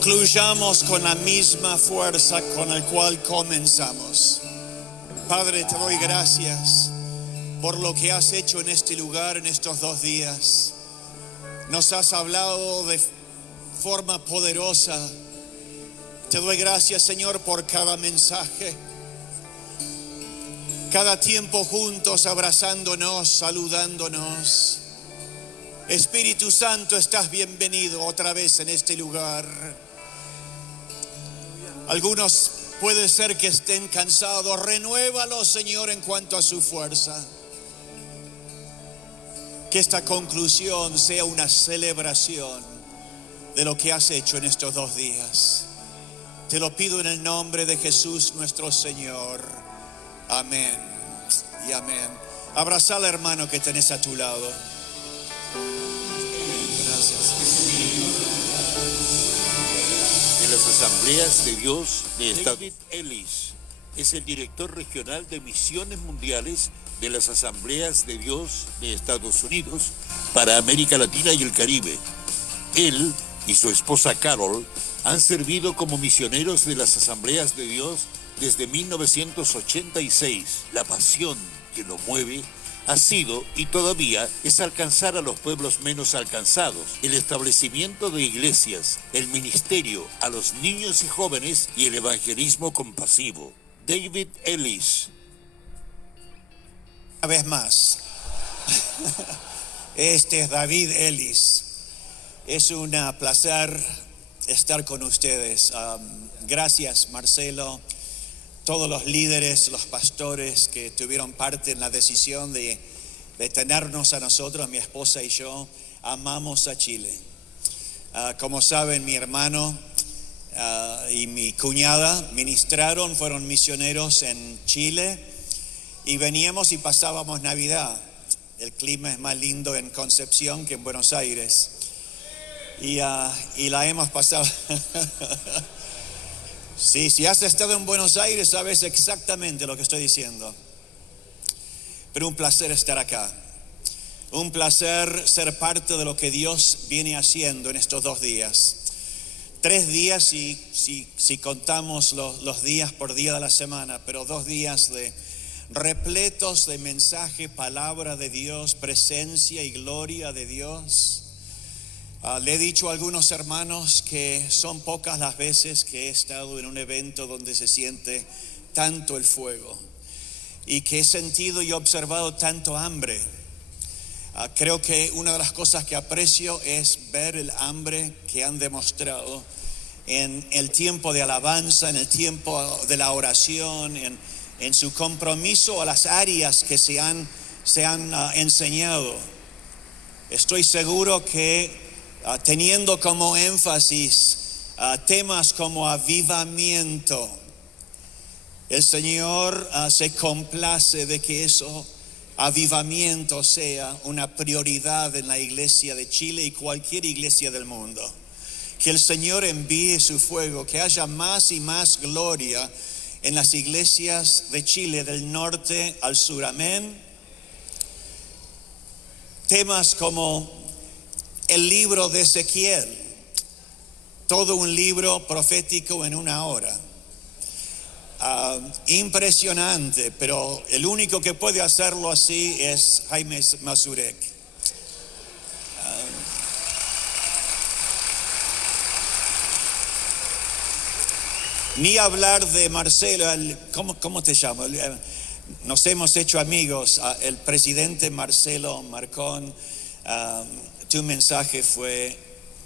concluyamos con la misma fuerza con la cual comenzamos. Padre, te doy gracias por lo que has hecho en este lugar en estos 2 días. Nos has hablado de forma poderosa. Te doy gracias, Señor, por cada mensaje, cada tiempo juntos, abrazándonos, saludándonos. Espíritu Santo, estás bienvenido otra vez en este lugar. Algunos puede ser que estén cansados. Renuévalos, Señor, en cuanto a su fuerza. Que esta conclusión sea una celebración de lo que has hecho en estos 2 días. Te lo pido en el nombre de Jesús nuestro Señor. Amén y amén. Abraza al hermano que tenés a tu lado. Gracias. De las Asambleas de Dios de David Ellis es el director regional de misiones mundiales de las Asambleas de Dios de Estados Unidos para América Latina y el Caribe. Él y su esposa Carol han servido como misioneros de las Asambleas de Dios desde 1986. La pasión que lo mueve ha sido y todavía es alcanzar a los pueblos menos alcanzados, el establecimiento de iglesias, el ministerio a los niños y jóvenes y el evangelismo compasivo. David Ellis. Una vez más, este es David Ellis. Es un placer estar con ustedes. Gracias, Marcelo, todos los líderes, los pastores que tuvieron parte en la decisión de tenernos a nosotros, mi esposa y yo. Amamos a Chile. Como saben, mi hermano y mi cuñada ministraron, fueron misioneros en Chile, y veníamos y pasábamos Navidad. El clima es más lindo en Concepción que en Buenos Aires, y la hemos pasado. Sí, si has estado en Buenos Aires sabes exactamente lo que estoy diciendo. Pero un placer estar acá. Un placer ser parte de lo que Dios viene haciendo en estos 2 días. 3 días si contamos los días por día de la semana, pero 2 días repletos de mensaje, palabra de Dios, presencia y gloria de Dios. Le he dicho a algunos hermanos que son pocas las veces que he estado en un evento donde se siente tanto el fuego y que he sentido y observado tanto hambre. Creo que una de las cosas que aprecio es ver el hambre que han demostrado en el tiempo de alabanza, en el tiempo de la oración, en su compromiso a las áreas que se han enseñado. Estoy seguro que teniendo como énfasis temas como avivamiento, el Señor se complace de que eso, avivamiento, sea una prioridad en la iglesia de Chile y cualquier iglesia del mundo. Que el Señor envíe su fuego, que haya más y más gloria en las iglesias de Chile, del norte al sur. Amén. Temas como el libro de Ezequiel, todo un libro profético en 1 hora. Impresionante, pero el único que puede hacerlo así es Jaime Masurek. Ni hablar de Marcelo, ¿cómo te llamo? Nos hemos hecho amigos, el presidente Marcelo Marcón. Tu mensaje fue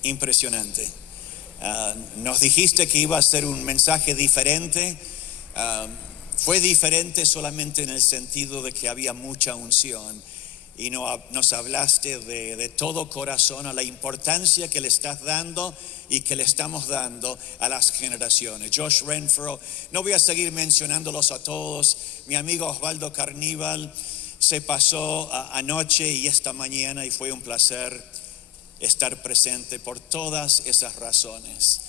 impresionante. Nos dijiste que iba a ser un mensaje diferente. Fue diferente solamente en el sentido de que había mucha unción, y nos hablaste de todo corazón a la importancia que le estás dando y que le estamos dando a las generaciones. Josh Renfro, no voy a seguir mencionándolos a todos. Mi amigo Osvaldo Carníbal se pasó anoche y esta mañana, y fue un placer estar presente por todas esas razones.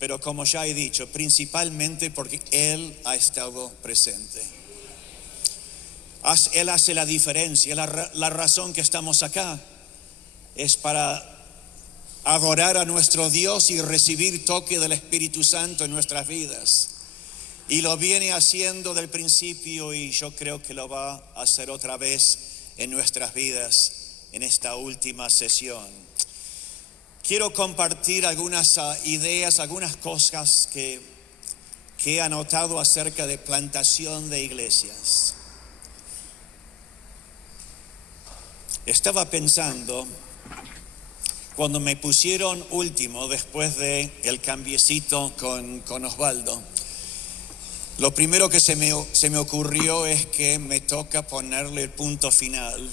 Pero como ya he dicho, principalmente porque Él ha estado presente. Él hace la diferencia. La razón que estamos acá es para adorar a nuestro Dios y recibir toque del Espíritu Santo en nuestras vidas. Y lo viene haciendo del principio y yo creo que lo va a hacer otra vez en nuestras vidas en esta última sesión. Quiero compartir algunas ideas, algunas cosas que he anotado acerca de plantación de iglesias. Estaba pensando, cuando me pusieron último después del cambiecito con Osvaldo, lo primero que se me ocurrió es que me toca ponerle el punto final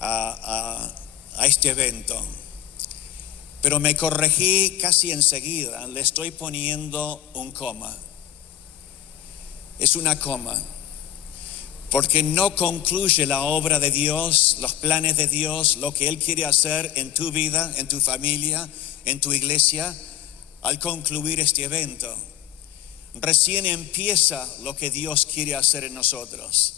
a este evento. Pero me corregí casi enseguida, le estoy poniendo un coma. Es una coma, porque no concluye la obra de Dios, los planes de Dios, lo que Él quiere hacer en tu vida, en tu familia, en tu iglesia, al concluir este evento. Recién empieza lo que Dios quiere hacer en nosotros.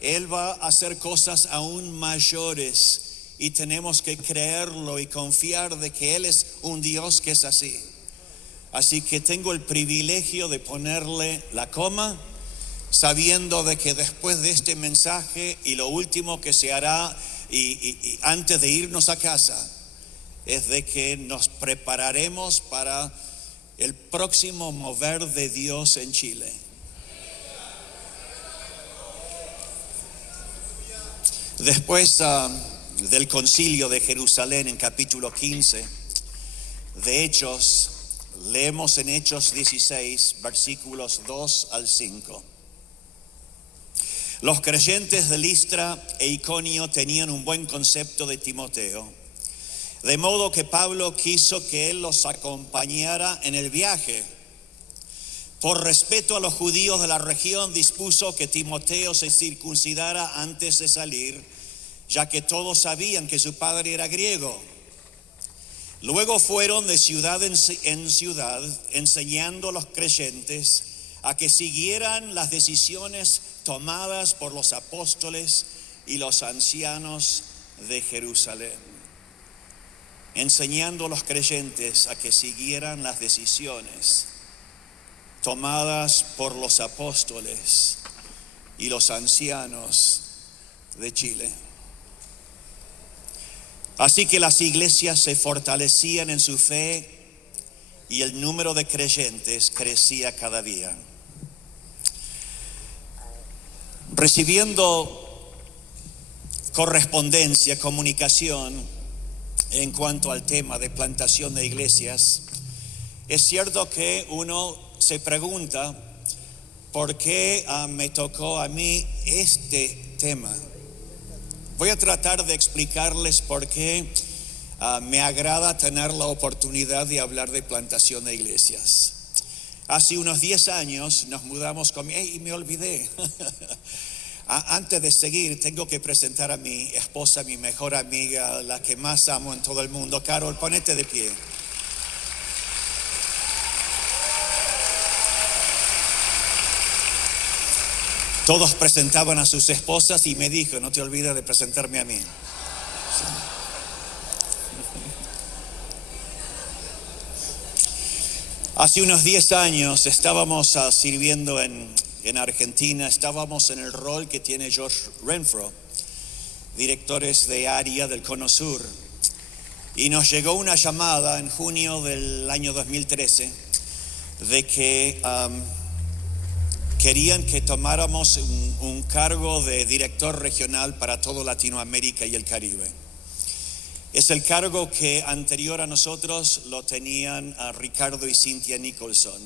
Él va a hacer cosas aún mayores y tenemos que creerlo y confiar de que Él es un Dios que es así. Así que tengo el privilegio de ponerle la coma, sabiendo de que después de este mensaje y lo último que se hará y antes de irnos a casa es de que nos prepararemos para el próximo mover de Dios en Chile. Después del concilio de Jerusalén en capítulo 15 de Hechos, leemos en Hechos 16 versículos 2 al 5. Los creyentes de Listra e Iconio tenían un buen concepto de Timoteo, de modo que Pablo quiso que él los acompañara en el viaje. Por respeto a los judíos de la región, dispuso que Timoteo se circuncidara antes de salir, ya que todos sabían que su padre era griego. Luego fueron de ciudad en ciudad, enseñando a los creyentes a que siguieran las decisiones tomadas por los apóstoles y los ancianos de Jerusalén. Enseñando a los creyentes a que siguieran las decisiones tomadas por los apóstoles y los ancianos de Chile. Así que las iglesias se fortalecían en su fe y el número de creyentes crecía cada día. Recibiendo correspondencia, comunicación en cuanto al tema de plantación de iglesias, es cierto que uno se pregunta por qué me tocó a mí este tema. Voy a tratar de explicarles por qué me agrada tener la oportunidad de hablar de plantación de iglesias. Hace unos 10 años nos mudamos y me olvidé. Antes de seguir, tengo que presentar a mi esposa, mi mejor amiga, la que más amo en todo el mundo. Carol, ponete de pie. Todos presentaban a sus esposas y me dijo, no te olvides de presentarme a mí. Hace unos 10 años estábamos sirviendo en Argentina, estábamos en el rol que tiene Josh Renfro, directores de área del Cono Sur, y nos llegó una llamada en junio del año 2013 de que querían que tomáramos un cargo de director regional para toda Latinoamérica y el Caribe. Es el cargo que anterior a nosotros lo tenían a Ricardo y Cynthia Nicholson.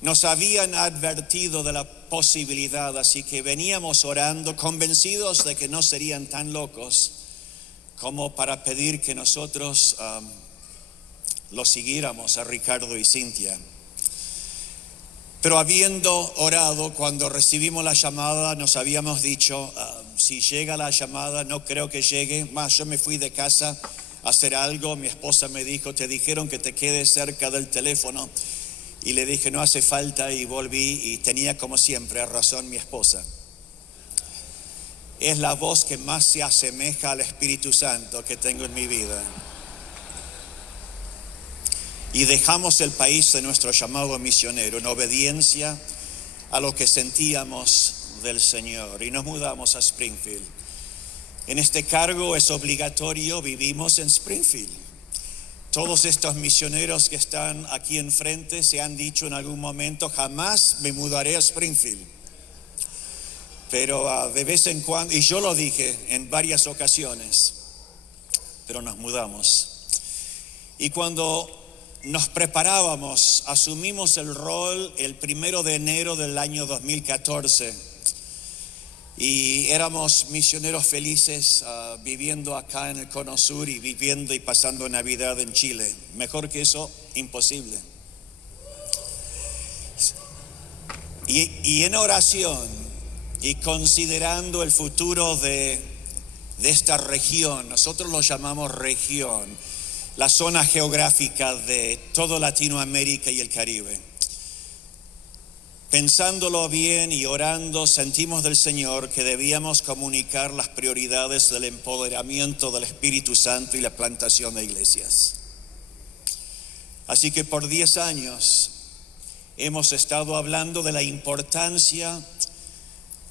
Nos habían advertido de la posibilidad, así que veníamos orando, convencidos de que no serían tan locos como para pedir que nosotros lo siguiéramos a Ricardo y Cynthia. Pero habiendo orado, cuando recibimos la llamada, nos habíamos dicho, si llega la llamada, no creo que llegue. Más, yo me fui de casa a hacer algo, mi esposa me dijo, te dijeron que te quedes cerca del teléfono. Y le dije, no hace falta, y volví y tenía como siempre razón mi esposa. Es la voz que más se asemeja al Espíritu Santo que tengo en mi vida. y dejamos el país de nuestro llamado misionero en obediencia a lo que sentíamos del Señor, y nos mudamos a Springfield. En este cargo es obligatorio, vivimos en Springfield. Todos estos misioneros que están aquí enfrente se han dicho en algún momento: jamás me mudaré a Springfield. Pero de vez en cuando, y yo lo dije en varias ocasiones, pero nos mudamos. Y cuando nos preparábamos, asumimos el rol el 1 de enero del año 2014. Y éramos misioneros felices, viviendo acá en el Cono Sur y viviendo y pasando Navidad en Chile. Mejor que eso, imposible. Y en oración y considerando el futuro de esta región, nosotros lo llamamos región, la zona geográfica de toda Latinoamérica y el Caribe. Pensándolo bien y orando, sentimos del Señor que debíamos comunicar las prioridades del empoderamiento del Espíritu Santo y la plantación de iglesias. Así que por 10 años hemos estado hablando de la importancia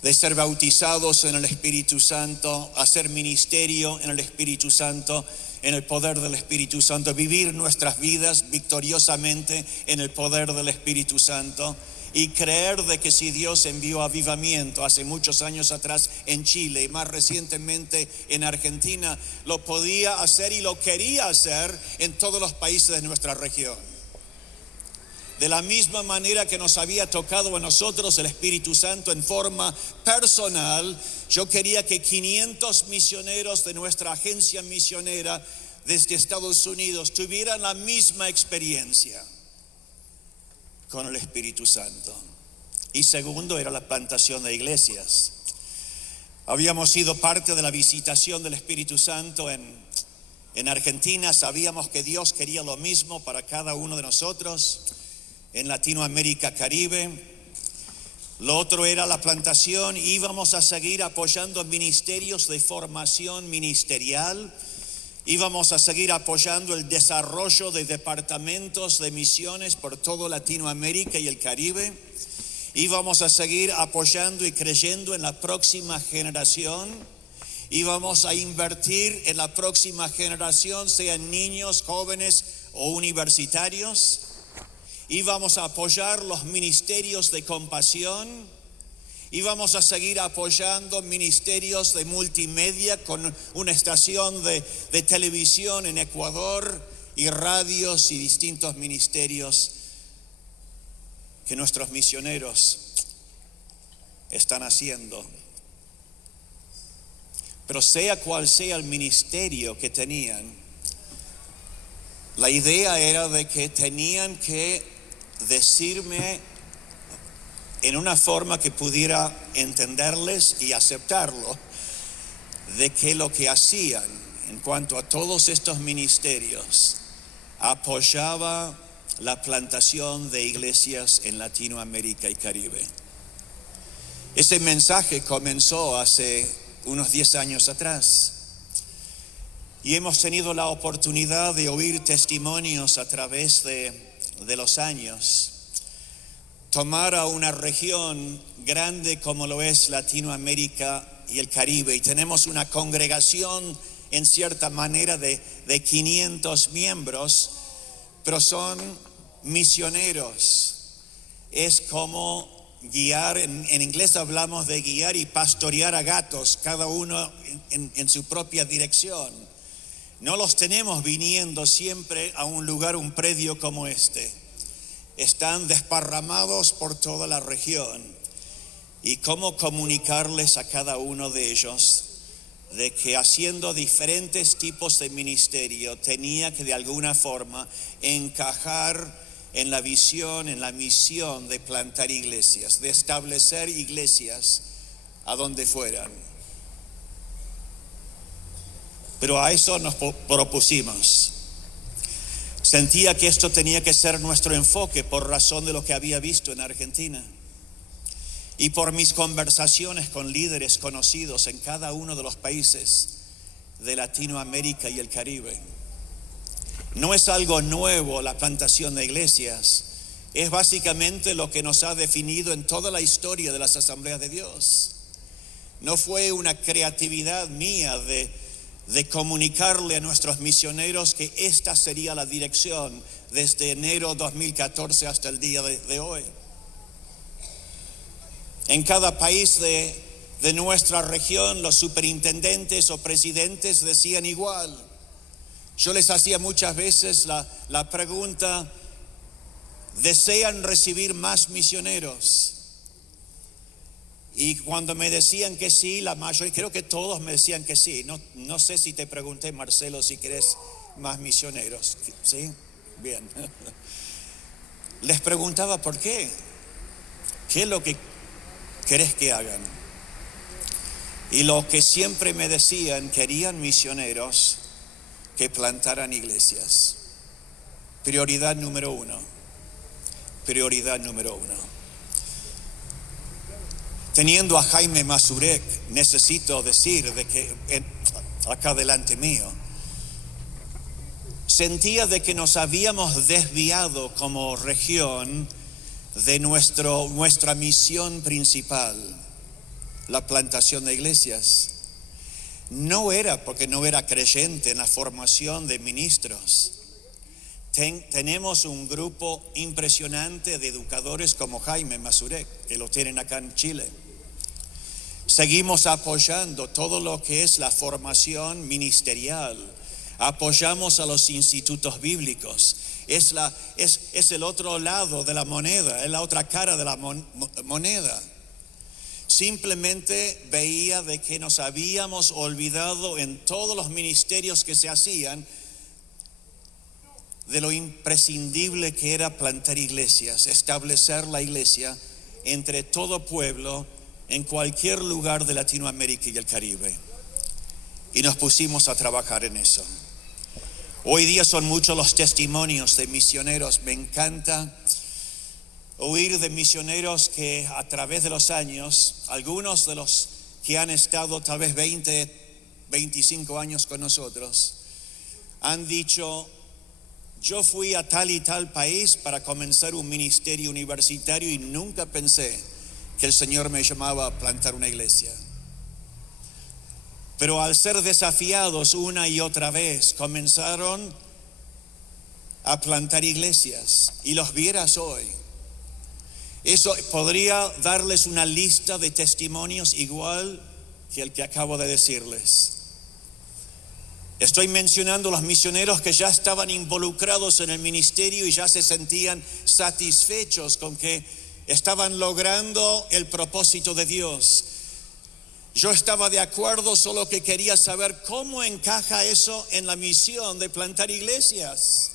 de ser bautizados en el Espíritu Santo, hacer ministerio en el Espíritu Santo, en el poder del Espíritu Santo, vivir nuestras vidas victoriosamente en el poder del Espíritu Santo, y creer de que si Dios envió avivamiento hace muchos años atrás en Chile y más recientemente en Argentina, lo podía hacer y lo quería hacer en todos los países de nuestra región. De la misma manera que nos había tocado a nosotros el Espíritu Santo en forma personal, yo quería que 500 misioneros de nuestra agencia misionera desde Estados Unidos tuvieran la misma experiencia con el Espíritu Santo. Y segundo era la plantación de iglesias. Habíamos sido parte de la visitación del Espíritu Santo en Argentina. Sabíamos que Dios quería lo mismo para cada uno de nosotros en Latinoamérica, Caribe. Lo otro era la plantación. Íbamos a seguir apoyando ministerios de formación ministerial. Íbamos a seguir apoyando el desarrollo de departamentos de misiones por toda Latinoamérica y el Caribe. Íbamos a seguir apoyando y creyendo en la próxima generación. Íbamos a invertir en la próxima generación, sean niños, jóvenes o universitarios. Íbamos a apoyar los ministerios de compasión. Íbamos a seguir apoyando ministerios de multimedia con una estación de televisión en Ecuador y radios y distintos ministerios que nuestros misioneros están haciendo. Pero sea cual sea el ministerio que tenían, la idea era de que tenían que decirme en una forma que pudiera entenderles y aceptarlo, de que lo que hacían en cuanto a todos estos ministerios apoyaba la plantación de iglesias en Latinoamérica y Caribe. Ese mensaje comenzó hace unos 10 años atrás y hemos tenido la oportunidad de oír testimonios a través de los años. Tomar a una región grande como lo es Latinoamérica y el Caribe, y tenemos una congregación en cierta manera de 500 miembros, pero son misioneros. Es como guiar, en inglés hablamos de guiar y pastorear a gatos, cada uno en su propia dirección. No los tenemos viniendo siempre a un lugar, un predio como este. Están desparramados por toda la región. Y cómo comunicarles a cada uno de ellos de que haciendo diferentes tipos de ministerio tenía que de alguna forma encajar en la visión, en la misión de plantar iglesias, de establecer iglesias a donde fueran. Pero a eso nos propusimos. Sentía que esto tenía que ser nuestro enfoque por razón de lo que había visto en Argentina y por mis conversaciones con líderes conocidos en cada uno de los países de Latinoamérica y el Caribe. No es algo nuevo la plantación de iglesias. Es básicamente lo que nos ha definido en toda la historia de las Asambleas de Dios. No fue una creatividad mía de comunicarle a nuestros misioneros que esta sería la dirección desde enero 2014 hasta el día de hoy. En cada país de nuestra región, los superintendentes o presidentes decían igual. Yo les hacía muchas veces la pregunta: ¿desean recibir más misioneros? Y cuando me decían que sí, la mayoría, creo que todos me decían que sí. No sé si te pregunté, Marcelo, si querés más misioneros. ¿Sí? Bien. Les preguntaba por qué. ¿Qué es lo que querés que hagan? Y lo que siempre me decían, querían misioneros que plantaran iglesias. Prioridad número uno. Prioridad número uno. Teniendo a Jaime Masurek, necesito decir de que acá delante mío, sentía de que nos habíamos desviado como región de nuestra misión principal, la plantación de iglesias. No era porque no era creyente en la formación de ministros. Tenemos un grupo impresionante de educadores como Jaime Masurek, que lo tienen acá en Chile. Seguimos apoyando todo lo que es la formación ministerial. Apoyamos a los institutos bíblicos. Es el otro lado de la moneda, es la otra cara de la moneda. Simplemente veía de que nos habíamos olvidado en todos los ministerios que se hacían de lo imprescindible que era plantar iglesias, establecer la iglesia entre todo pueblo en cualquier lugar de Latinoamérica y el Caribe. Y nos pusimos a trabajar en eso. Hoy día son muchos los testimonios de misioneros. Me encanta oír de misioneros que a través de los años, algunos de los que han estado tal vez 20, 25 años con nosotros, han dicho: yo fui a tal y tal país para comenzar un ministerio universitario y nunca pensé que el Señor me llamaba a plantar una iglesia. Pero al ser desafiados una y otra vez, comenzaron a plantar iglesias. Y los vieras hoy. Eso podría darles una lista de testimonios igual que el que acabo de decirles. Estoy mencionando los misioneros que ya estaban involucrados en el ministerio y ya se sentían satisfechos con que estaban logrando el propósito de Dios. Yo estaba de acuerdo, solo que quería saber cómo encaja eso en la misión de plantar iglesias.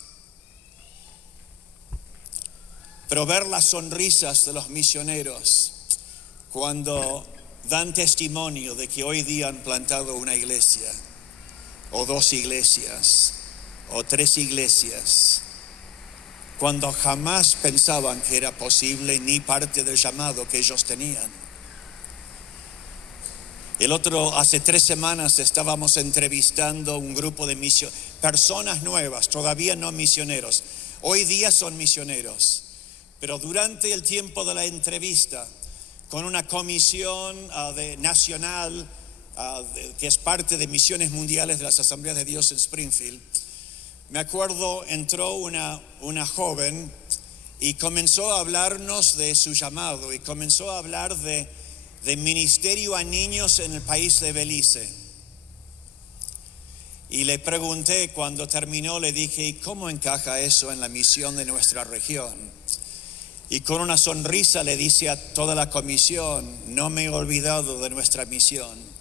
Pero ver las sonrisas de los misioneros cuando dan testimonio de que hoy día han plantado una iglesia, o 2 iglesias, o 3 iglesias, cuando jamás pensaban que era posible ni parte del llamado que ellos tenían. Hace 3 semanas estábamos entrevistando un grupo de personas nuevas, todavía no misioneros. Hoy día son misioneros, pero durante el tiempo de la entrevista, con una comisión nacional, que es parte de Misiones Mundiales de las Asambleas de Dios en Springfield, me acuerdo, entró una joven y comenzó a hablarnos de su llamado y comenzó a hablar de ministerio a niños en el país de Belice. Y le pregunté, cuando terminó, le dije: ¿y cómo encaja eso en la misión de nuestra región? Y con una sonrisa le dice a toda la comisión: no me he olvidado de nuestra misión.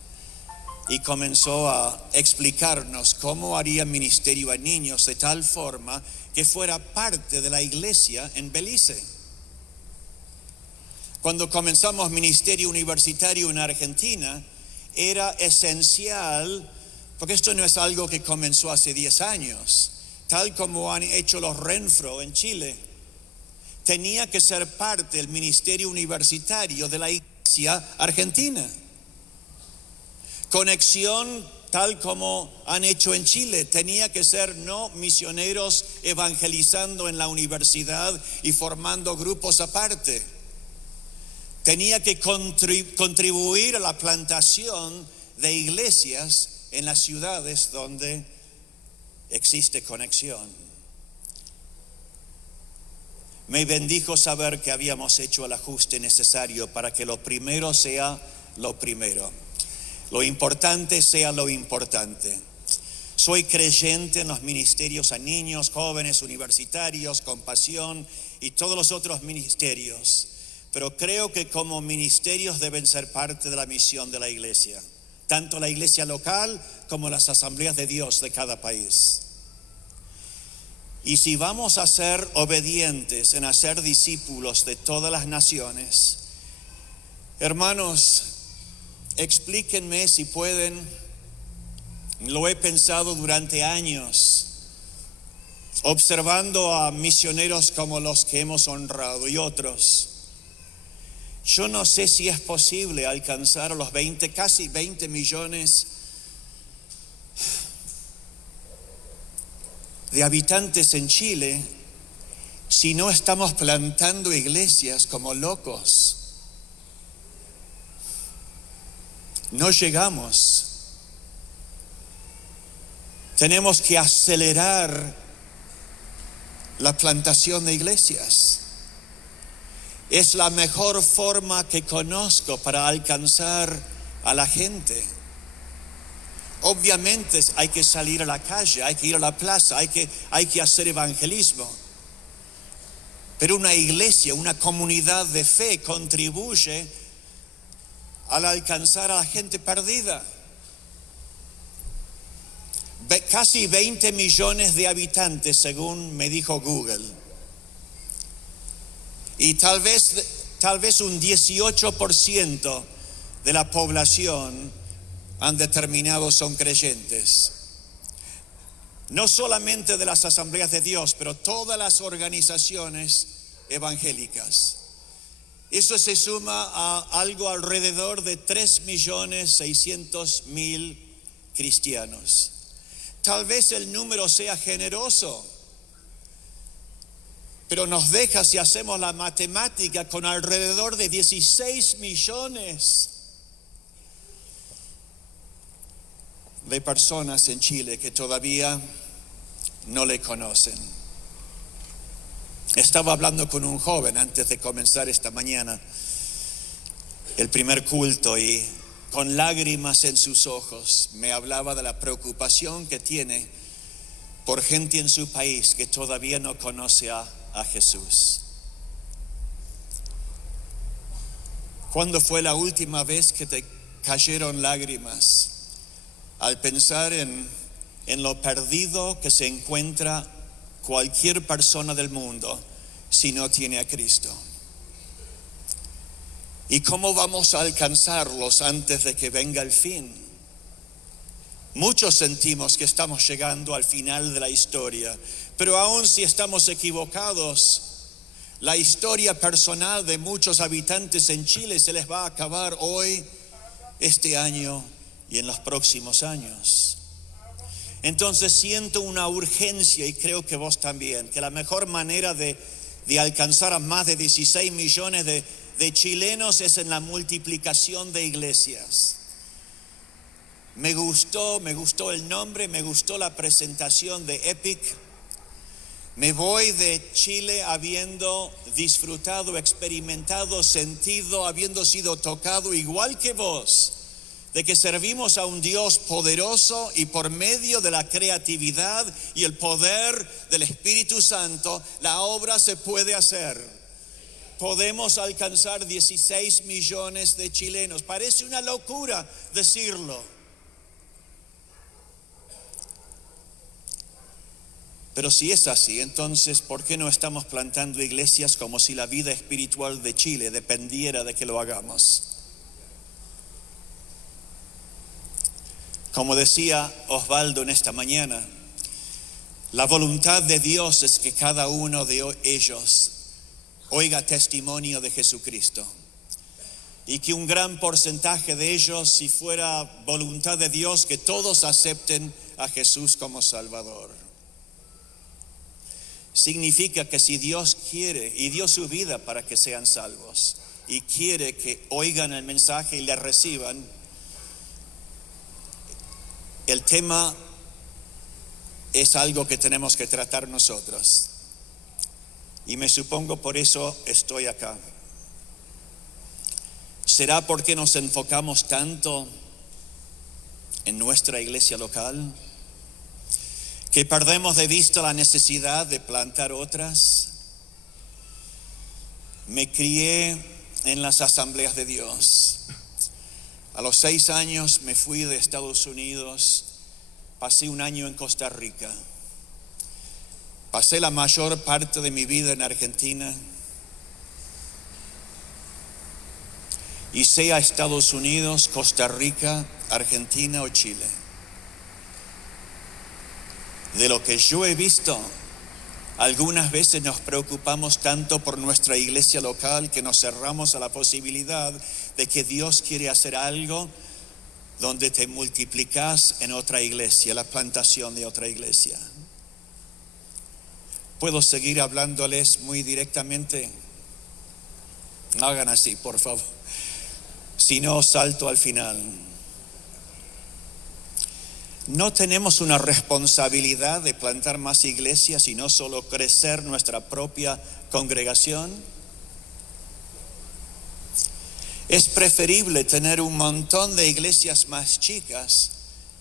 Y comenzó a explicarnos cómo haría ministerio a niños de tal forma que fuera parte de la iglesia en Belice. Cuando comenzamos ministerio universitario en Argentina, era esencial, porque esto no es algo que comenzó hace 10 años, tal como han hecho los Renfro en Chile. Tenía que ser parte del ministerio universitario de la iglesia argentina. Conexión tal como han hecho en Chile. Tenía que ser no misioneros evangelizando en la universidad y formando grupos aparte. Tenía que contribuir a la plantación de iglesias en las ciudades donde existe conexión. Me bendijo saber que habíamos hecho el ajuste necesario para que lo primero sea lo primero, lo importante sea lo importante. Soy creyente en los ministerios a niños, jóvenes, universitarios, compasión y todos los otros ministerios, pero creo que como ministerios deben ser parte de la misión de la iglesia, tanto la iglesia local como las asambleas de Dios de cada país. Y si vamos a ser obedientes en hacer discípulos de todas las naciones, hermanos, explíquenme si pueden, lo he pensado durante años, observando a misioneros como los que hemos honrado y otros. Yo no sé si es posible alcanzar a los casi 20 millones de habitantes en Chile si no estamos plantando iglesias como locos. No llegamos. Tenemos que acelerar la plantación de iglesias. Es la mejor forma que conozco para alcanzar a la gente. Obviamente hay que salir a la calle, hay que ir a la plaza, hay que hacer evangelismo. Pero una iglesia, una comunidad de fe contribuye al alcanzar a la gente perdida. Casi 20 millones de habitantes, según me dijo Google. Y tal vez un 18% de la población han determinado son creyentes. No solamente de las asambleas de Dios, pero todas las organizaciones evangélicas. Eso se suma a algo alrededor de 3.600.000 cristianos. Tal vez el número sea generoso, pero nos deja, si hacemos la matemática, con alrededor de 16 millones de personas en Chile que todavía no le conocen. Estaba hablando con un joven antes de comenzar esta mañana el primer culto, y con lágrimas en sus ojos me hablaba de la preocupación que tiene por gente en su país que todavía no conoce a Jesús. ¿Cuándo fue la última vez que te cayeron lágrimas al pensar en lo perdido que se encuentra cualquier persona del mundo si no tiene a Cristo? ¿Y cómo vamos a alcanzarlos antes de que venga el fin? Muchos sentimos que estamos llegando al final de la historia, pero aun si estamos equivocados, la historia personal de muchos habitantes en Chile se les va a acabar hoy, este año y en los próximos años. Entonces siento una urgencia, y creo que vos también, que la mejor manera de alcanzar a más de 16 millones de chilenos es en la multiplicación de iglesias. Me gustó el nombre, me gustó la presentación de Epic. Me voy de Chile habiendo disfrutado, experimentado, sentido, habiendo sido tocado igual que vos, de que servimos a un Dios poderoso, y por medio de la creatividad y el poder del Espíritu Santo, la obra se puede hacer. Podemos alcanzar 16 millones de chilenos. Parece una locura decirlo, pero si es así, entonces ¿por qué no estamos plantando iglesias como si la vida espiritual de Chile dependiera de que lo hagamos? Como decía Osvaldo en esta mañana, la voluntad de Dios es que cada uno de ellos oiga testimonio de Jesucristo. y que un gran porcentaje de ellos, si fuera voluntad de Dios, que todos acepten a Jesús como Salvador. Significa que si Dios quiere y dio su vida para que sean salvos y quiere que oigan el mensaje y le reciban, el tema es algo que tenemos que tratar nosotros. Y me supongo por eso estoy acá. ¿Será porque nos enfocamos tanto en nuestra iglesia local que perdemos de vista la necesidad de plantar otras? Me crié en las asambleas de Dios. A los 6 años me fui de Estados Unidos, pasé un año en Costa Rica, pasé la mayor parte de mi vida en Argentina y sea Estados Unidos, Costa Rica, Argentina o Chile. De lo que yo he visto, algunas veces nos preocupamos tanto por nuestra iglesia local que nos cerramos a la posibilidad de que Dios quiere hacer algo donde te multiplicas en otra iglesia, la plantación de otra iglesia. ¿Puedo seguir hablándoles muy directamente? No hagan así, por favor. Si no, salto al final. ¿No tenemos una responsabilidad de plantar más iglesias y no solo crecer nuestra propia congregación? Es preferible tener un montón de iglesias más chicas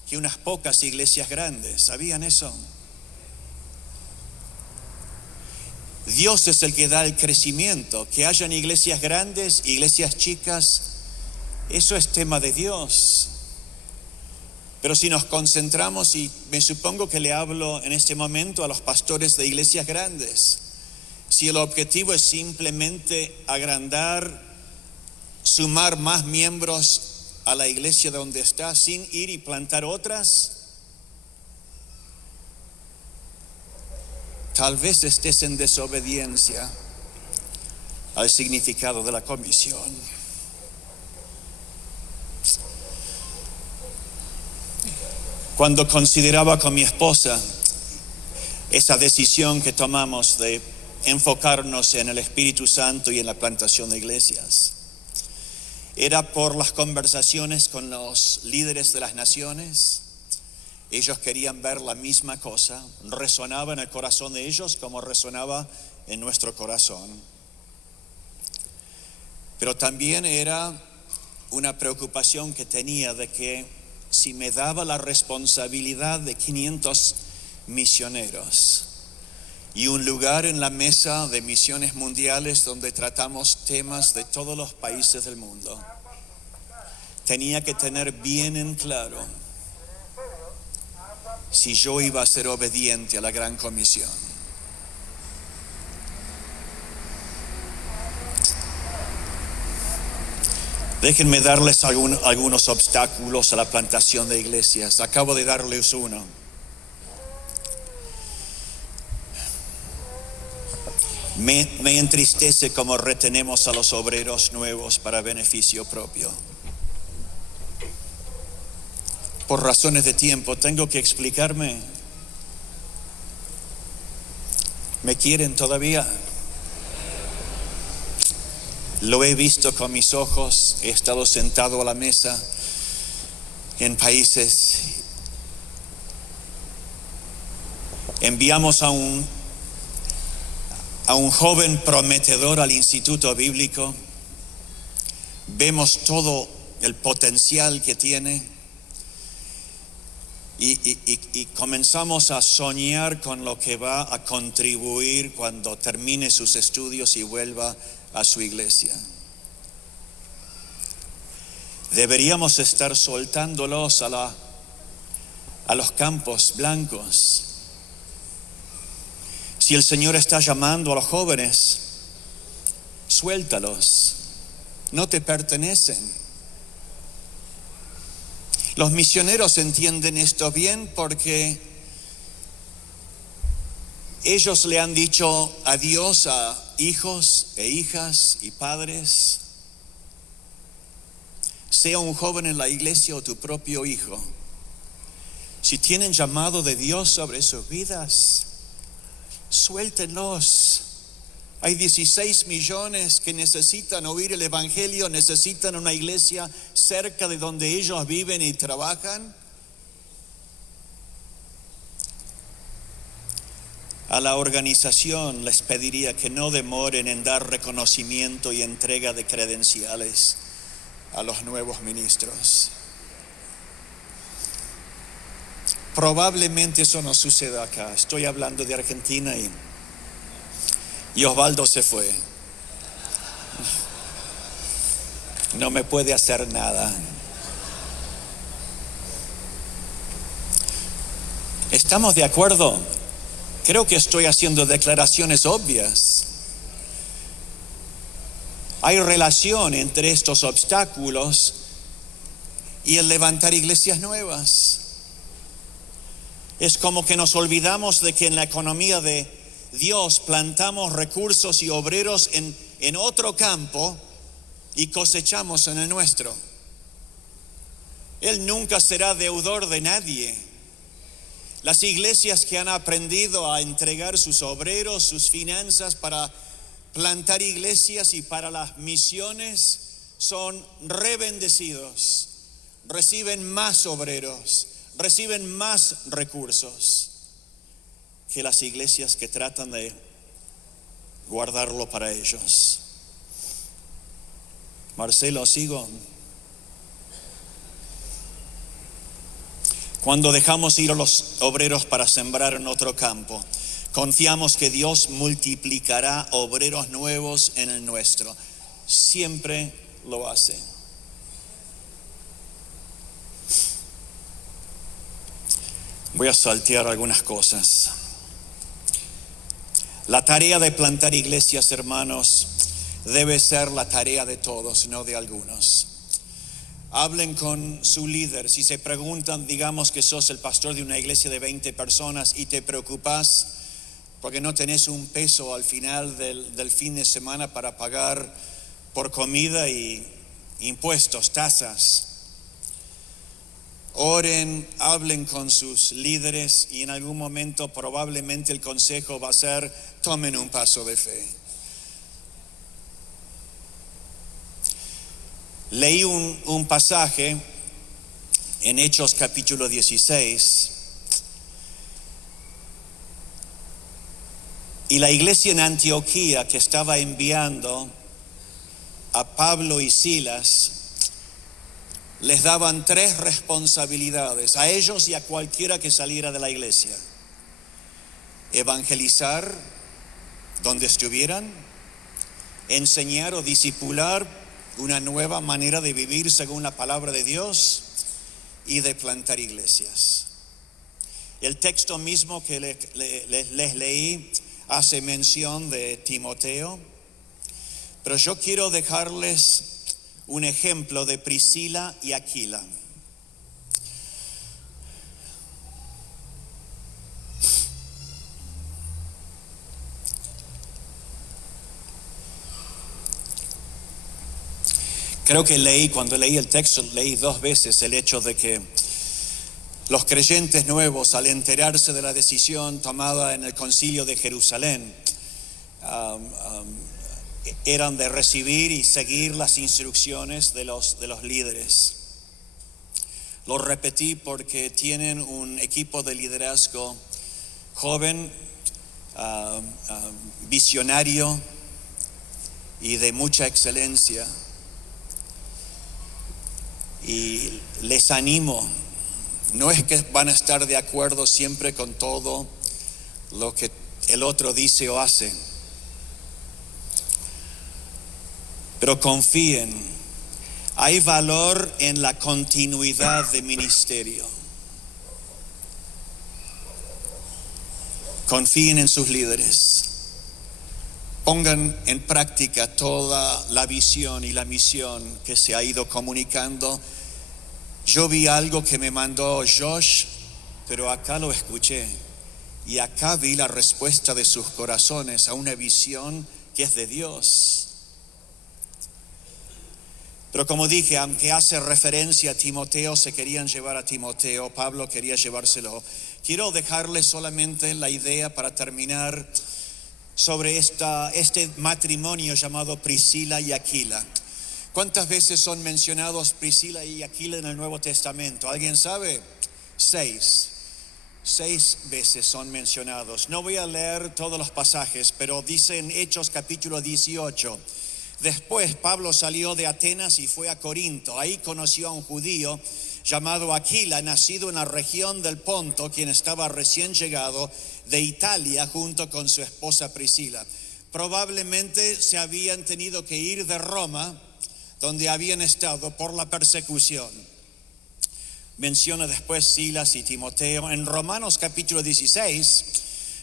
que unas pocas iglesias grandes. ¿Sabían eso? Dios es el que da el crecimiento. Que hayan iglesias grandes, iglesias chicas, eso es tema de Dios. Pero si nos concentramos, y me supongo que le hablo en este momento a los pastores de iglesias grandes, si el objetivo es simplemente agrandar, sumar más miembros a la iglesia donde está sin ir y plantar otras, tal vez estés en desobediencia al significado de la comisión. Cuando consideraba con mi esposa esa decisión que tomamos de enfocarnos en el Espíritu Santo y en la plantación de iglesias, era por las conversaciones con los líderes de las naciones. Ellos querían ver la misma cosa, resonaba en el corazón de ellos como resonaba en nuestro corazón. Pero también era una preocupación que tenía de que si me daba la responsabilidad de 500 misioneros y un lugar en la mesa de misiones mundiales donde tratamos temas de todos los países del mundo, tenía que tener bien en claro si yo iba a ser obediente a la gran comisión. Déjenme darles algunos obstáculos a la plantación de iglesias. Acabo de darles uno. Me entristece cómo retenemos a los obreros nuevos para beneficio propio. Por razones de tiempo, tengo que explicarme. ¿Me quieren todavía? Lo he visto con mis ojos, he estado sentado a la mesa en países. Enviamos a un joven prometedor al instituto bíblico, vemos todo el potencial que tiene y comenzamos a soñar con lo que va a contribuir cuando termine sus estudios y vuelva a su iglesia. Deberíamos estar soltándolos a los campos blancos. Si el Señor está llamando a los jóvenes, suéltalos, no te pertenecen. Los misioneros entienden esto bien porque ellos le han dicho adiós a hijos e hijas y padres sea un joven en la iglesia o tu propio hijo, si tienen llamado de Dios sobre sus vidas, suéltenlos. Hay 16 millones que necesitan oír el evangelio, necesitan una iglesia cerca de donde ellos viven y trabajan. A la organización les pediría que no demoren en dar reconocimiento y entrega de credenciales a los nuevos ministros. Probablemente eso no suceda acá. Estoy hablando de Argentina y Osvaldo se fue. No me puede hacer nada. ¿Estamos de acuerdo? Creo que estoy haciendo declaraciones obvias. Hay relación entre estos obstáculos y el levantar iglesias nuevas. Es como que nos olvidamos de que en la economía de Dios plantamos recursos y obreros en otro campo y cosechamos en el nuestro. Él nunca será deudor de nadie. Las iglesias que han aprendido a entregar sus obreros, sus finanzas para plantar iglesias y para las misiones son rebendecidos, reciben más obreros, reciben más recursos que las iglesias que tratan de guardarlo para ellos. Marcelo, sigo. Cuando dejamos ir a los obreros para sembrar en otro campo, confiamos que Dios multiplicará obreros nuevos en el nuestro. Siempre lo hace. Voy a saltear algunas cosas. La tarea de plantar iglesias, hermanos, debe ser la tarea de todos, no de algunos. Hablen con su líder. Si se preguntan, digamos que sos el pastor de una iglesia de 20 personas y te preocupas porque no tenés un peso al final del fin de semana para pagar por comida y impuestos, tasas. Oren, hablen con sus líderes y en algún momento probablemente el consejo va a ser: tomen un paso de fe. Leí un pasaje en Hechos capítulo 16 y la iglesia en Antioquía, que estaba enviando a Pablo y Silas, les daban 3 responsabilidades a ellos y a cualquiera que saliera de la iglesia: evangelizar donde estuvieran, enseñar o discipular una nueva manera de vivir según la palabra de Dios, y de plantar iglesias. El texto mismo que les leí hace mención de Timoteo, pero yo quiero dejarles un ejemplo de Priscila y Aquila. Creo que cuando leí el texto, leí 2 veces el hecho de que los creyentes nuevos, al enterarse de la decisión tomada en el concilio de Jerusalén, eran de recibir y seguir las instrucciones de los líderes. Lo repetí porque tienen un equipo de liderazgo joven, visionario y de mucha excelencia. Y les animo, no es que van a estar de acuerdo siempre con todo lo que el otro dice o hace, pero confíen, hay valor en la continuidad de ministerio. Confíen en sus líderes. Pongan en práctica toda la visión y la misión que se ha ido comunicando. Yo vi algo que me mandó Josh, pero acá lo escuché. Y acá vi la respuesta de sus corazones a una visión que es de Dios. Pero como dije, aunque hace referencia a Timoteo, se querían llevar a Timoteo, Pablo quería llevárselo. Quiero dejarles solamente la idea para terminar sobre este matrimonio llamado Priscila y Aquila. ¿Cuántas veces son mencionados Priscila y Aquila en el Nuevo Testamento? ¿Alguien sabe? 6. 6 veces son mencionados. No voy a leer todos los pasajes, pero dice en Hechos capítulo 18. Después Pablo salió de Atenas y fue a Corinto. Ahí conoció a un judío llamado Aquila, nacido en la región del Ponto, quien estaba recién llegado de Italia junto con su esposa Priscila. Probablemente se habían tenido que ir de Roma, donde habían estado por la persecución. Menciona después Silas y Timoteo. En Romanos capítulo 16,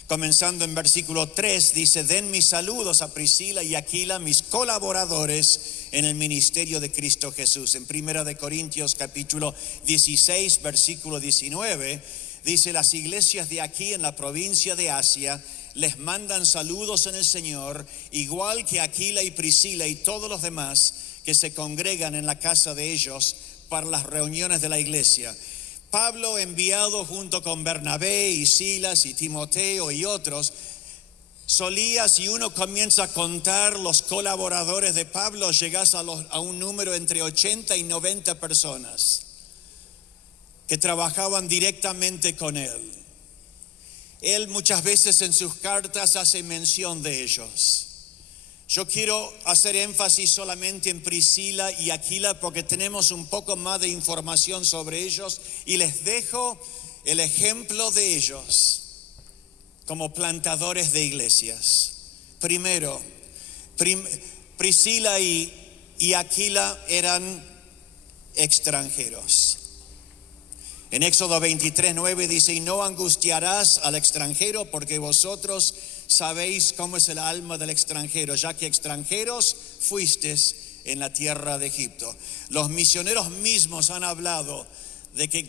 comenzando en versículo 3, dice: den mis saludos a Priscila y Aquila, mis colaboradores en el ministerio de Cristo Jesús. En Primera de Corintios capítulo 16, versículo 19, dice: las iglesias de aquí en la provincia de Asia les mandan saludos en el Señor, igual que Aquila y Priscila y todos los demás que se congregan en la casa de ellos para las reuniones de la iglesia. Pablo, enviado junto con Bernabé y Silas y Timoteo y otros, solía, si uno comienza a contar los colaboradores de Pablo, llegas a un número entre 80 y 90 personas que trabajaban directamente con él. Él muchas veces en sus cartas hace mención de ellos. Yo quiero hacer énfasis solamente en Priscila y Aquila porque tenemos un poco más de información sobre ellos y les dejo el ejemplo de ellos como plantadores de iglesias. Primero, Priscila y Aquila eran extranjeros. En Éxodo 23:9 dice: y no angustiarás al extranjero, porque vosotros sabéis cómo es el alma del extranjero, ya que extranjeros fuisteis en la tierra de Egipto. Los misioneros mismos han hablado de que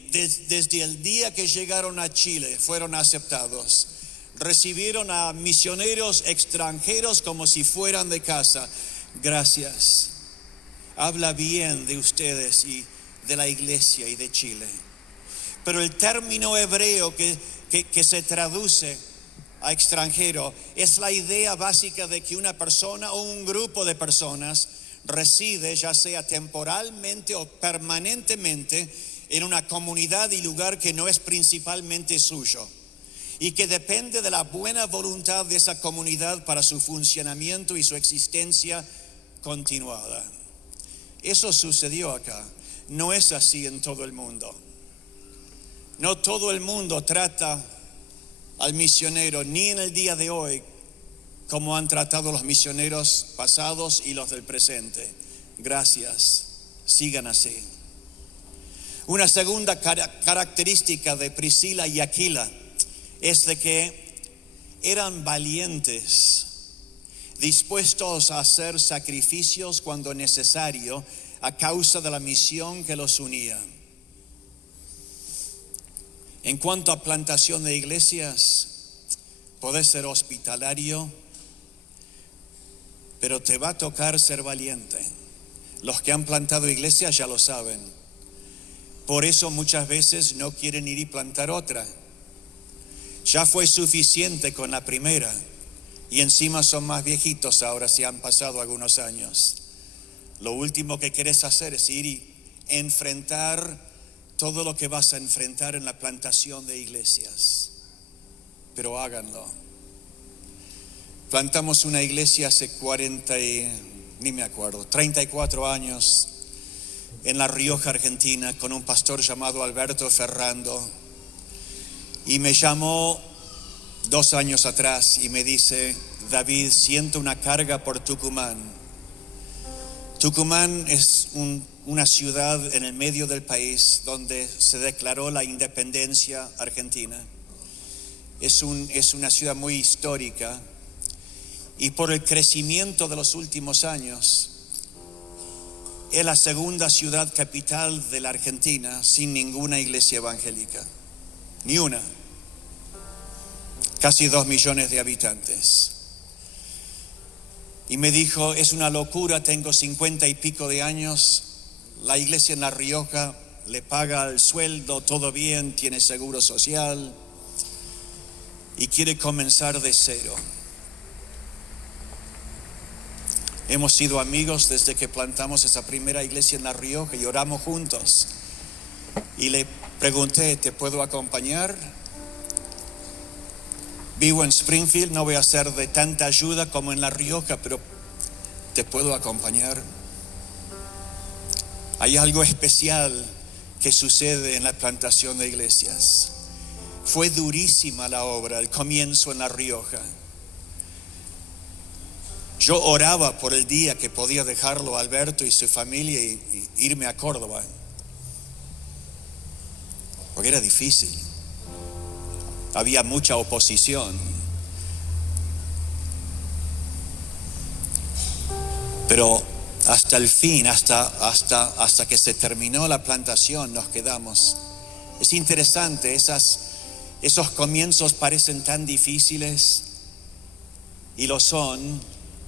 desde el día que llegaron a Chile fueron aceptados. Recibieron a misioneros extranjeros como si fueran de casa. Gracias. Habla bien de ustedes y de la iglesia y de Chile. Pero el término hebreo que se traduce a extranjero es la idea básica de que una persona o un grupo de personas reside, ya sea temporalmente o permanentemente, en una comunidad y lugar que no es principalmente suyo y que depende de la buena voluntad de esa comunidad para su funcionamiento y su existencia continuada. Eso sucedió acá. No es así en todo el mundo. No todo el mundo trata al misionero, ni en el día de hoy, como han tratado los misioneros pasados y los del presente. Gracias, sigan así. Una segunda característica de Priscila y Aquila es de que eran valientes, dispuestos a hacer sacrificios cuando necesario a causa de la misión que los unía. En cuanto a plantación de iglesias, podés ser hospitalario, pero te va a tocar ser valiente. Los que han plantado iglesias ya lo saben. Por eso muchas veces no quieren ir y plantar otra. Ya fue suficiente con la primera y encima son más viejitos ahora si han pasado algunos años. Lo último que querés hacer es ir y enfrentar todo lo que vas a enfrentar en la plantación de iglesias. Pero háganlo. Plantamos una iglesia hace 34 años en La Rioja, Argentina, con un pastor llamado Alberto Ferrando. Y me llamó 2 años atrás y me dice: David, siento una carga por Tucumán. Tucumán es una ciudad en el medio del país donde se declaró la independencia argentina. Es una ciudad muy histórica y por el crecimiento de los últimos años es la segunda ciudad capital de la Argentina sin ninguna iglesia evangélica, ni una. Casi 2 millones de habitantes. Y me dijo: es una locura, tengo 50 y pico de años la iglesia en La Rioja le paga el sueldo, todo bien, tiene seguro social y quiere comenzar de cero. Hemos sido amigos desde que plantamos esa primera iglesia en La Rioja y oramos juntos. Y le pregunté, ¿te puedo acompañar? Vivo en Springfield, no voy a ser de tanta ayuda como en La Rioja, pero ¿te puedo acompañar? Hay algo especial que sucede en la plantación de iglesias. Fue durísima la obra, el comienzo en La Rioja. Yo oraba por el día que podía dejarlo a Alberto y su familia y irme a Córdoba, porque era difícil. Había mucha oposición. Pero hasta el fin, hasta que se terminó la plantación, nos quedamos. Es interesante, esos comienzos parecen tan difíciles y lo son,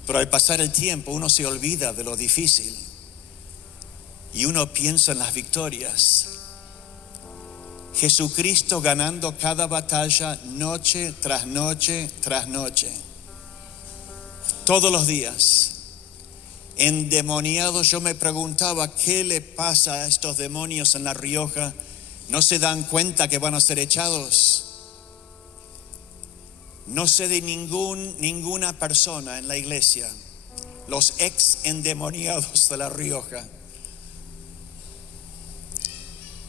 pero al pasar el tiempo uno se olvida de lo difícil y uno piensa en las victorias. Jesucristo ganando cada batalla noche tras noche tras noche, todos los días. Endemoniados, yo me preguntaba qué le pasa a estos demonios en La Rioja. ¿No se dan cuenta que van a ser echados? No sé de ninguna persona en la iglesia, los ex endemoniados de La Rioja,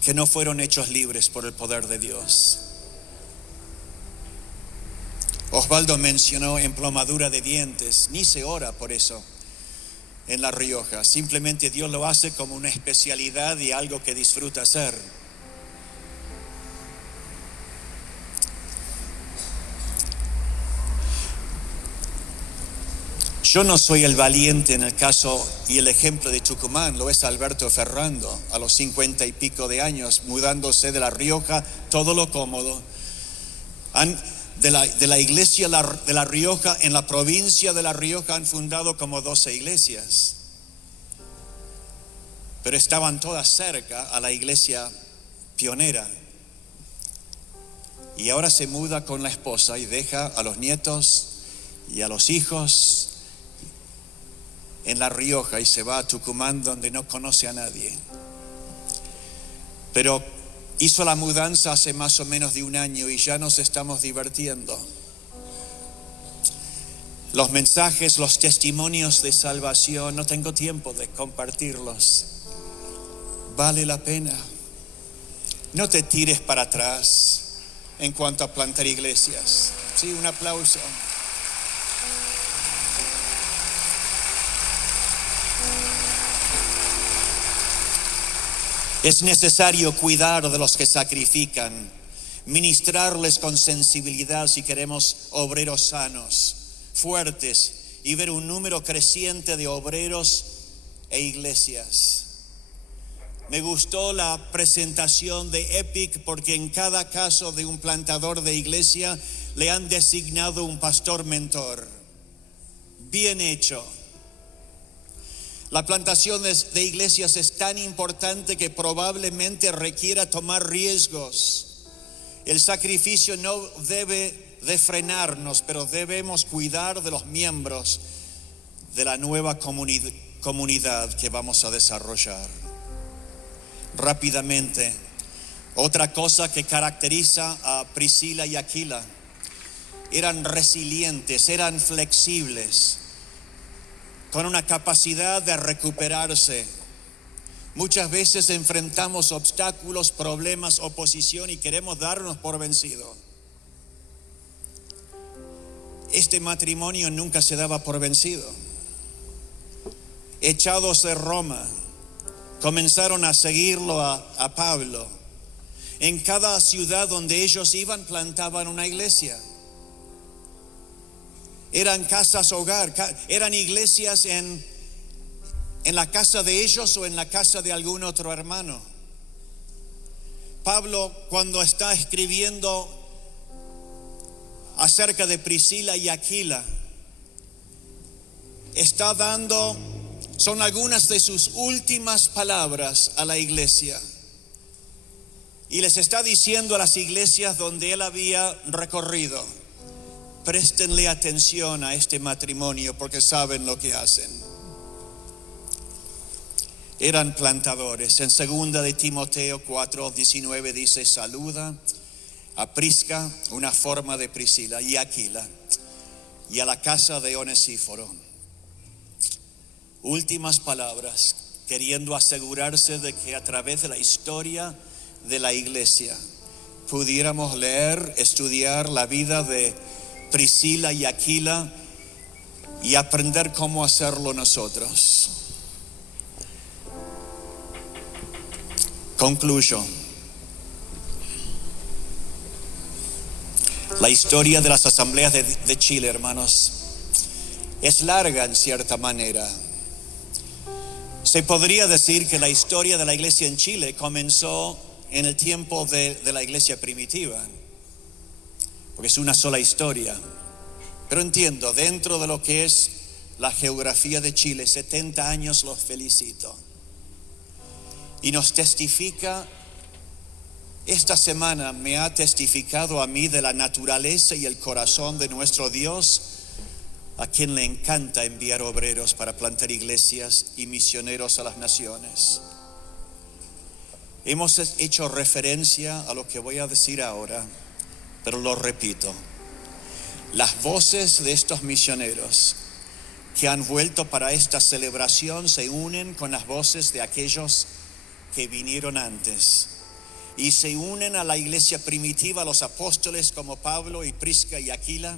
que no fueron hechos libres por el poder de Dios. Osvaldo mencionó emplomadura de dientes. Ni se ora por eso en La Rioja. Simplemente Dios lo hace como una especialidad y algo que disfruta hacer. Yo no soy el valiente en el caso y el ejemplo de Tucumán, lo es Alberto Ferrando, a los 50 y pico de años, mudándose de La Rioja, todo lo cómodo. De la iglesia de La Rioja, en la provincia de La Rioja han fundado como 12 iglesias, pero estaban todas cerca a la iglesia pionera. Y ahora se muda con la esposa y deja a los nietos y a los hijos en La Rioja y se va a Tucumán, donde no conoce a nadie. Pero hizo la mudanza hace más o menos de un año y ya nos estamos divirtiendo. Los mensajes, los testimonios de salvación, no tengo tiempo de compartirlos. Vale la pena. No te tires para atrás en cuanto a plantar iglesias. Sí, un aplauso. Es necesario cuidar de los que sacrifican, ministrarles con sensibilidad si queremos obreros sanos, fuertes, y ver un número creciente de obreros e iglesias. Me gustó la presentación de Epic porque en cada caso de un plantador de iglesia le han designado un pastor mentor. Bien hecho. La plantación de iglesias es tan importante que probablemente requiera tomar riesgos. El sacrificio no debe de frenarnos, pero debemos cuidar de los miembros de la nueva comunidad que vamos a desarrollar. Rápidamente, otra cosa que caracteriza a Priscila y Aquila: eran resilientes, eran flexibles, con una capacidad de recuperarse. Muchas veces enfrentamos obstáculos, problemas, oposición y queremos darnos por vencido. Este matrimonio nunca se daba por vencido. Echados de Roma, comenzaron a seguirlo a Pablo. En cada ciudad donde ellos iban, plantaban una iglesia. Eran casas hogar, eran iglesias en la casa de ellos o en la casa de algún otro hermano. Pablo, cuando está escribiendo acerca de Priscila y Aquila, está dando Son algunas de sus últimas palabras a la iglesia. Y les está diciendo a las iglesias donde él había recorrido: préstenle atención a este matrimonio porque saben lo que hacen. Eran plantadores. En 2 de Timoteo 4:19 dice: saluda a Prisca, una forma de Priscila, y Aquila, y a la casa de Onesíforo. Últimas palabras, queriendo asegurarse de que a través de la historia de la iglesia pudiéramos leer, estudiar la vida de Priscila y Aquila y aprender cómo hacerlo nosotros. Concluyo. La historia de las asambleas de Chile, hermanos, es larga en cierta manera. Se podría decir que la historia de la iglesia en Chile comenzó en el tiempo de la iglesia primitiva, porque es una sola historia. Pero entiendo, dentro de lo que es la geografía de Chile, 70 años los felicito. Y nos testifica, esta semana me ha testificado a mí de la naturaleza y el corazón de nuestro Dios, a quien le encanta enviar obreros para plantar iglesias y misioneros a las naciones. Hemos hecho referencia a lo que voy a decir ahora, pero lo repito. Las voces de estos misioneros que han vuelto para esta celebración se unen con las voces de aquellos que vinieron antes y se unen a la iglesia primitiva, a los apóstoles como Pablo y Prisca y Aquila,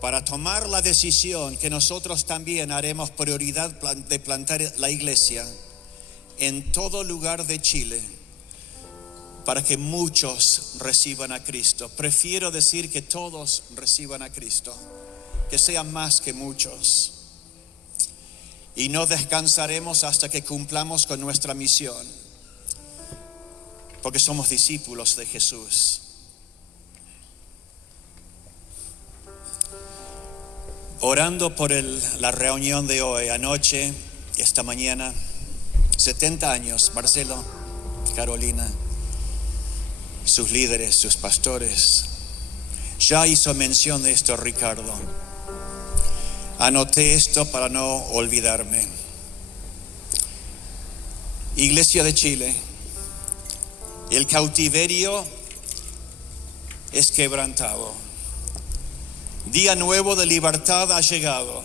para tomar la decisión que nosotros también haremos prioridad de plantar la iglesia en todo lugar de Chile, para que muchos reciban a Cristo. Prefiero decir que todos reciban a Cristo, que sean más que muchos. Y no descansaremos hasta que cumplamos con nuestra misión, porque somos discípulos de Jesús. Orando por la reunión de hoy, anoche, esta mañana, 70 años, Marcelo, Carolina, sus líderes, sus pastores. Ya hizo mención de esto Ricardo. Anoté esto para no olvidarme. Iglesia de Chile, el cautiverio es quebrantado. Día nuevo de libertad ha llegado.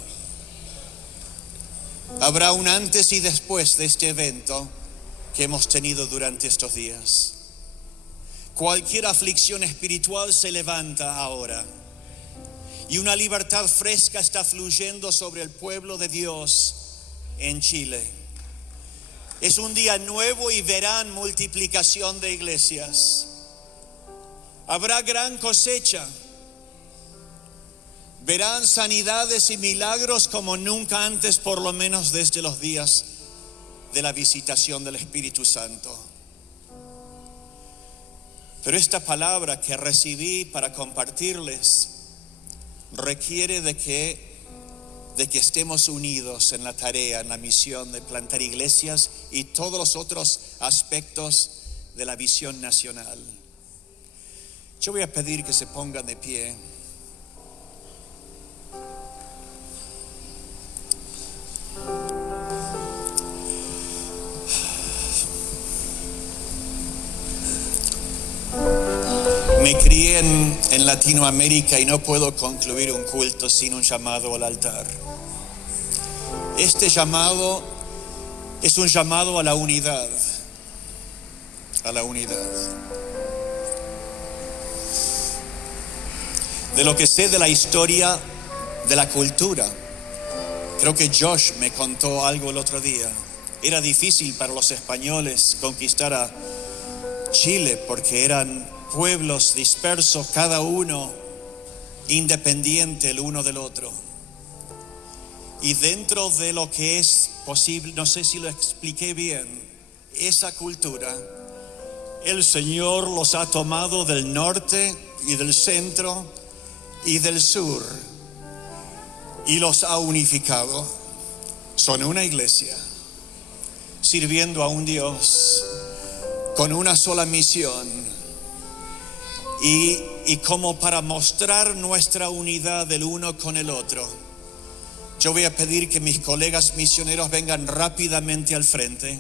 Habrá un antes y después de este evento que hemos tenido durante estos días. Cualquier aflicción espiritual se levanta ahora y una libertad fresca está fluyendo sobre el pueblo de Dios en Chile. Es un día nuevo y verán multiplicación de iglesias. Habrá gran cosecha. Verán sanidades y milagros como nunca antes, por lo menos desde los días de la visitación del Espíritu Santo. Pero esta palabra que recibí para compartirles requiere de que estemos unidos en la tarea, en la misión de plantar iglesias y todos los otros aspectos de la visión nacional. Yo voy a pedir que se pongan de pie. Me crié en Latinoamérica y no puedo concluir un culto sin un llamado al altar. Este llamado es un llamado a la unidad. A la unidad. De lo que sé de la historia de la cultura, creo que Josh me contó algo el otro día. Era difícil para los españoles conquistar a Chile porque eran pueblos dispersos, cada uno independiente el uno del otro. Y dentro de lo que es posible, no sé si lo expliqué bien, esa cultura, el Señor los ha tomado del norte y del centro y del sur y los ha unificado. son una iglesia sirviendo a un Dios con una sola misión, y como para mostrar nuestra unidad del uno con el otro, yo voy a pedir que mis colegas misioneros vengan rápidamente al frente.